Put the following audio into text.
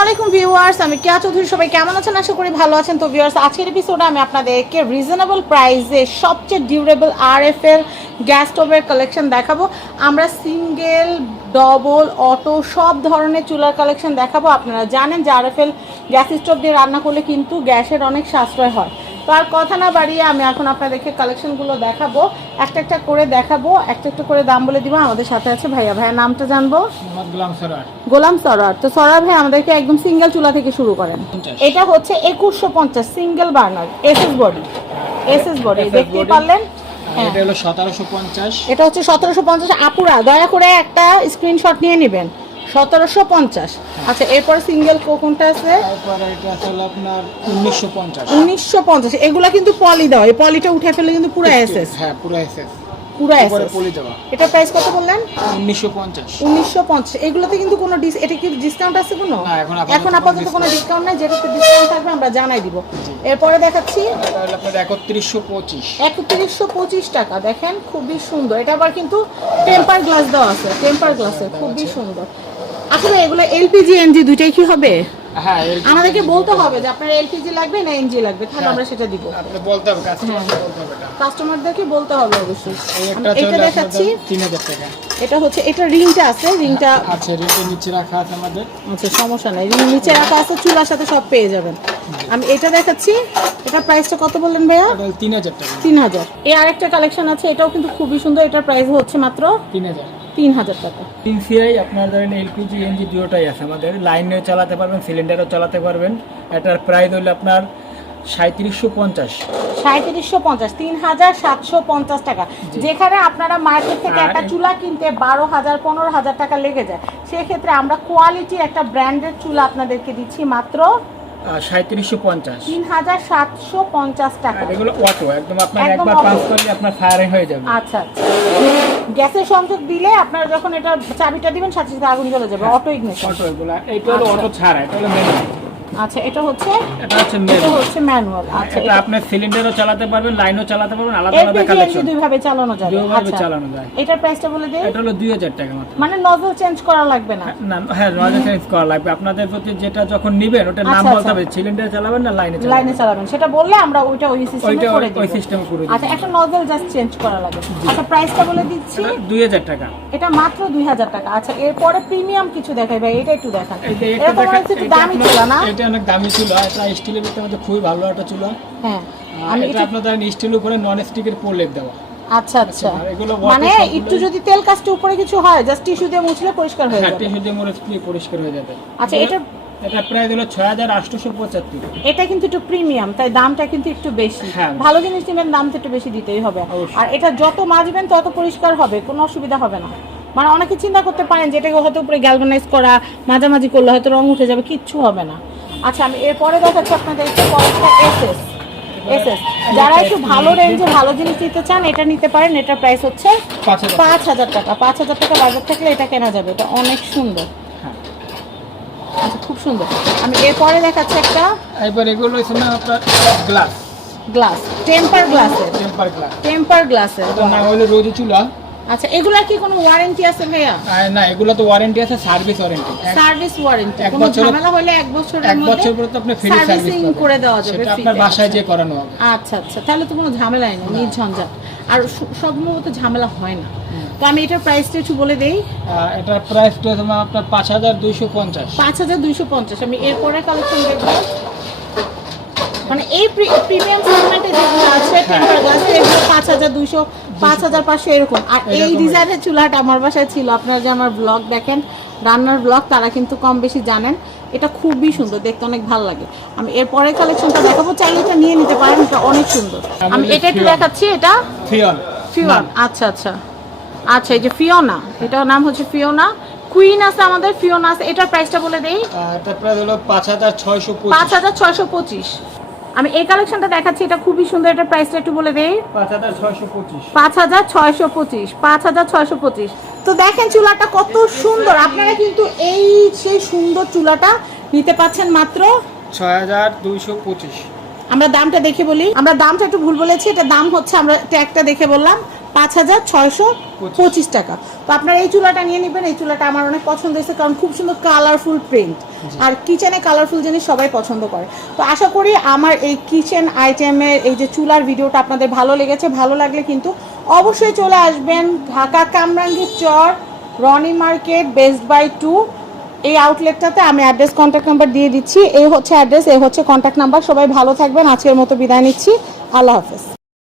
আসসালামু আলাইকুম ভিউয়ার্স, আমি কেয়া চৌধুরী। সবাই কেমন আছেন? আশা করি ভালো আছেন। তো ভিউয়ার্স, আজকের এপিসোডে আমি আপনাদেরকে রিজনেবল প্রাইসে সবচেয়ে ডিউরেবল আরএফএল গ্যাস স্টোভের কালেকশন দেখাবো। আমরা সিঙ্গেল, ডবল, অটো সব ধরনের চুলার কালেকশন দেখাবো। আপনারা জানেন যে আরএফএল গ্যাস স্টোভ দিয়ে রান্না করলে কিন্তু গ্যাসের অনেক সাশ্রয় হয়। তো আর কথা না বাড়িয়ে আমি এখন আপনাদেরকে কালেকশনগুলো দেখাবো, একটা একটা করে দেখাবো, একটা একটা করে দাম বলে দিব। আমাদের সাথে আছে ভাইয়া। ভাইয়া নামটা জানবো? গোলাম সরার। তো সরার ভাই আমাদেরকে একদম সিঙ্গেল চুলা থেকে শুরু করেন। এটা হচ্ছে 2150 সিঙ্গেল বার্নার এসএস বডি। দেখতেই পারলেন। এটা হলো 1750। এটা হচ্ছে 1750। আপুরা দয়া করে একটা স্ক্রিনশট নিয়ে নেবেন। 1750। আচ্ছা, এরপর সিঙ্গেল কোনটা আছে? তারপরে এটা আছে হলো আপনার 1950। 1950। এগুলা কিন্তু পলি দেওয়া, এই পলিটা উঠে ফেলে কিন্তু পুরো এসএস। হ্যাঁ, পুরো এসএস। পুরো এসএস পলি দেওয়া। এটা প্রাইস কত বললেন? 1950। 1950। এগুলোতে কিন্তু কোনো এটা কি ডিসকাউন্ট আছে কোনো? না, এখন আপাতত কোনো ডিসকাউন্ট নাই। যেটাতে ডিসকাউন্ট থাকবে আমরা জানাই দিব। এরপরে দেখাচ্ছি এটা হলো আপনার 3125। 3125 টাকা। দেখেন খুবই সুন্দর। এটা আবার কিন্তু টেম্পার গ্লাস দেওয়া আছে, টেম্পার গ্লাসে খুবই সুন্দর। আসলে এগুলো এলপিজি এনজি দুইটাই কি হবে? হ্যাঁ, আমাদেরকে বলতে হবে যে আপনার এলপিজি লাগবে না এনজি লাগবে, তাহলে আমরা সেটা দিব। আপনি বলতে হবে, কাস্টমারকে বলতে হবে। কাস্টমারদেরকে বলতে হবে অবশ্যই। এটা এটা দেখাচ্ছি। 3000 টাকা। এটা হচ্ছে, এটা রিংটা আছে, রিংটা আচ্ছা, রিংটা নিচে রাখা আছে আমাদের। আচ্ছা, সমস্যা নাই, রিং নিচে রাখা আছে, চুলার সাথে সব পেয়ে যাবেন। আমি এটা দেখাচ্ছি। এটা প্রাইসটা কত বললেন ভাইয়া? এটা 3000 টাকা। 3000। এই আরেকটা কালেকশন আছে, এটাও কিন্তু খুবই সুন্দর। এটার প্রাইস হচ্ছে মাত্র 3000 টাকা। তিনসিআই আপনার ধরেন এলপিজি এনজি দুটোই আছে আমাদের। লাইনেও চালাতে পারবেন, সিলিন্ডারও চালাতে পারবেন। এটার প্রাইস হলো আপনার 3750। 3750, 3750 টাকা। যেখানে আপনারা মার্কেট থেকে একটা চুলা কিনতে 12,000 15,000 টাকা লেগে যায়, সেক্ষেত্রে আমরা কোয়ালিটি একটা ব্র্যান্ডেড চুলা আপনাদেরকে দিচ্ছি মাত্র 3750। 3750 টাকা। এগুলো অটো, একদম আপনার একবার পাস করলে আপনার ফায়ারিং হয়ে যাবে। আচ্ছা, গ্যাসের সংযোগ দিলে আপনারা যখন এটা চাবিটা দিবেন সাথে সাথে আগুন জ্বলে যাবে। Auto ignition. অটো এগুলো। এইটা হলো অটো ছাড়া, এটা হলো ম্যানুয়াল। আচ্ছা, এটা হচ্ছে ম্যানুয়াল। আচ্ছা, এটা আপনি সিলিন্ডারও চালাতে পারবেন, লাইনও চালাতে পারবেন, আলাদা আলাদা এলপিজি কালেকশন। দুই ভাবে চালানো যাবে। দুইভাবে চালানো যায়। এটার প্রাইসটা বলে দেই। এটা হলো 2000 টাকা মাত্র। মানে নজল চেঞ্জ করা লাগবে না? না, হ্যাঁ, নজল চেঞ্জ করা লাগবে। আপনাদের প্রতি যেটা যখন নেবেন ওটার নাম বলতে হবে, সিলিন্ডার চালাবেন না লাইনে চালাবেন। লাইনে চালাবেন সেটা বললে আমরা ওইটা ওই সিস্টেমে করে দেব। ওই সিস্টেমে করে দেব। আচ্ছা, একটা নজল জাস্ট চেঞ্জ করা লাগবে। আচ্ছা, প্রাইসটা বলে দিচ্ছি। 2000 টাকা। এটা মাত্র 2000 টাকা। আচ্ছা, এরপরে প্রিমিয়াম কিছু দেখাই ভাই, এটা একটু দেখান। এটা এরকম হচ্ছে একটু দামি চুলা না? এটা অনেক দামি চুলা। এটা স্টিলের ভিতরে মধ্যে খুবই ভালো একটা চুলা। হ্যাঁ, আমি এটা আপনাদের স্টিলের উপরে নন স্টিকের প্রলেপ দেওয়া। আচ্ছা আচ্ছা, এগুলো মানে একটু যদি তেল কাস্টে উপরে কিছু হয় জাস্ট টিস্যু দিয়ে মুছলে পরিষ্কার হয়ে যাবে। টিস্যু দিয়ে মুছলে পরিষ্কার হয়ে যাবে। আচ্ছা, এটা প্রায় হলো 6875। এটা কিন্তু একটু প্রিমিয়াম, তাই দামটা কিন্তু একটু বেশি। হ্যাঁ, ভালো জিনিস নেবেন, দাম তো একটু বেশি দিতেই হবে। আর এটা যত মাজবেন তত পরিষ্কার হবে, কোনো অসুবিধা হবে না। মানে অনেকে চিন্তা করতে পারেন যে এটাকে হয়তো উপরে গ্যালভানাইজ করা, মাঝামাঝি করলে হয়তো রং উঠে যাবে, কিচ্ছু হবে না। আচ্ছা, আমি এরপরে দেখাচ্ছি আপনাদের এসএস। যারা একটু ভালো রেঞ্জে ভালো জিনিস নিতে চান এটা নিতে পারেন। এটার প্রাইস হচ্ছে 5000 টাকা। 5000 টাকা বাজার থাকলে এটা কেনা যাবে। এটা অনেক সুন্দর। আচ্ছা, খুব সুন্দর। আমি এরপরে দেখাচ্ছি একটা। এবার এগুলো হচ্ছে না আপনার গ্লাস, টেম্পার গ্লাসের। এটা নাম হলো রোজি চুলা। আচ্ছা, এগুলা কি কোনো ওয়ারেন্টি আছে ভাইয়া? না, এগুলো তো ওয়ারেন্টি আছে, সার্ভিস ওয়ারেন্টি। কোনো ঝামেলা হলে 1 বছরের মধ্যে 1 বছর পরে তো আপনি ফ্রি সার্ভিস করে দেওয়া যাবে। সেটা আপনার বাসায় যে করানো হবে। আচ্ছা আচ্ছা, তাহলে তো কোনো ঝামেলাই নেই, নির্ঝঞ্ঝাট। আর সম্ভবত ঝামেলা হয় না। তো আমি এটার প্রাইসটা একটু বলে দেই। এটার প্রাইসটা আপনার 5250। 5250। আমি এরপরে কালেকশন দেখব। মানে এই প্রিমিয়াম সেগমেন্টে যেগুলো আছে টেম্পার গ্লাস, এগুলো 5200 5500 এরকম। আর এই ডিজাইনের চুলাটা আমার বাসায় ছিল। আপনারা যে আমার ব্লগ দেখেন, রান্নার ব্লগ, তারা কিন্তু কম বেশি জানেন। এটা খুবই সুন্দর, দেখতে অনেক ভালো লাগে। আমি এরপরে কালেকশনটা দেখাবো, চাইলে এটা নিয়ে নিতে পারেন, এটা অনেক সুন্দর। আমি এটা একটু দেখাচ্ছি। এটা ফিওন। আচ্ছা আচ্ছা আচ্ছা, এই যে ফিওনা, এটার নাম হচ্ছে ফিওনা। কুইন আছে আমাদের, ফিওনা আছে। এটার প্রাইসটা বলে দেই। এটা প্রাইস হলো 5625। 5625। আমি এই কালেকশনটা দেখাচ্ছি, এটা খুবই সুন্দর। এটার প্রাইসটা একটু বলে দেই। 5625। তো দেখেন চুলাটা কত সুন্দর। আপনারা কিন্তু এই সেই সুন্দর চুলাটা নিতে পাচ্ছেন মাত্র 6225। আমরা দামটা দেখে বলি, আমরা দামটা একটু ভুল বলেছি। এটা দাম হচ্ছে, আমরা ট্যাগটা দেখে বললাম 5,625 টাকা। তো আপনারা এই চুলাটা নিয়ে নেবেন। এই চুলাটা আমার অনেক পছন্দ হয়েছে, কারণ খুব সুন্দর কালারফুল প্রিন্ট, আর কিচেনে কালারফুল জিনিস সবাই পছন্দ করে। তো আশা করি আমার এই কিচেন আইটেমের এই যে চুলার ভিডিওটা আপনাদের ভালো লেগেছে। ভালো লাগলে কিন্তু অবশ্যই চলে আসবেন ঢাকা কামরাঙ্গীর চর, রনি মার্কেট, বেস্ট বাই 2 এই আউটলেটটাতে। আমি অ্যাড্রেস কন্ট্যাক্ট নাম্বার দিয়ে দিচ্ছি। এই হচ্ছে অ্যাড্রেস, এই হচ্ছে কন্ট্যাক্ট নাম্বার। সবাই ভালো থাকবেন। আজকের মতো বিদায় নিচ্ছি। আল্লাহ হাফেজ।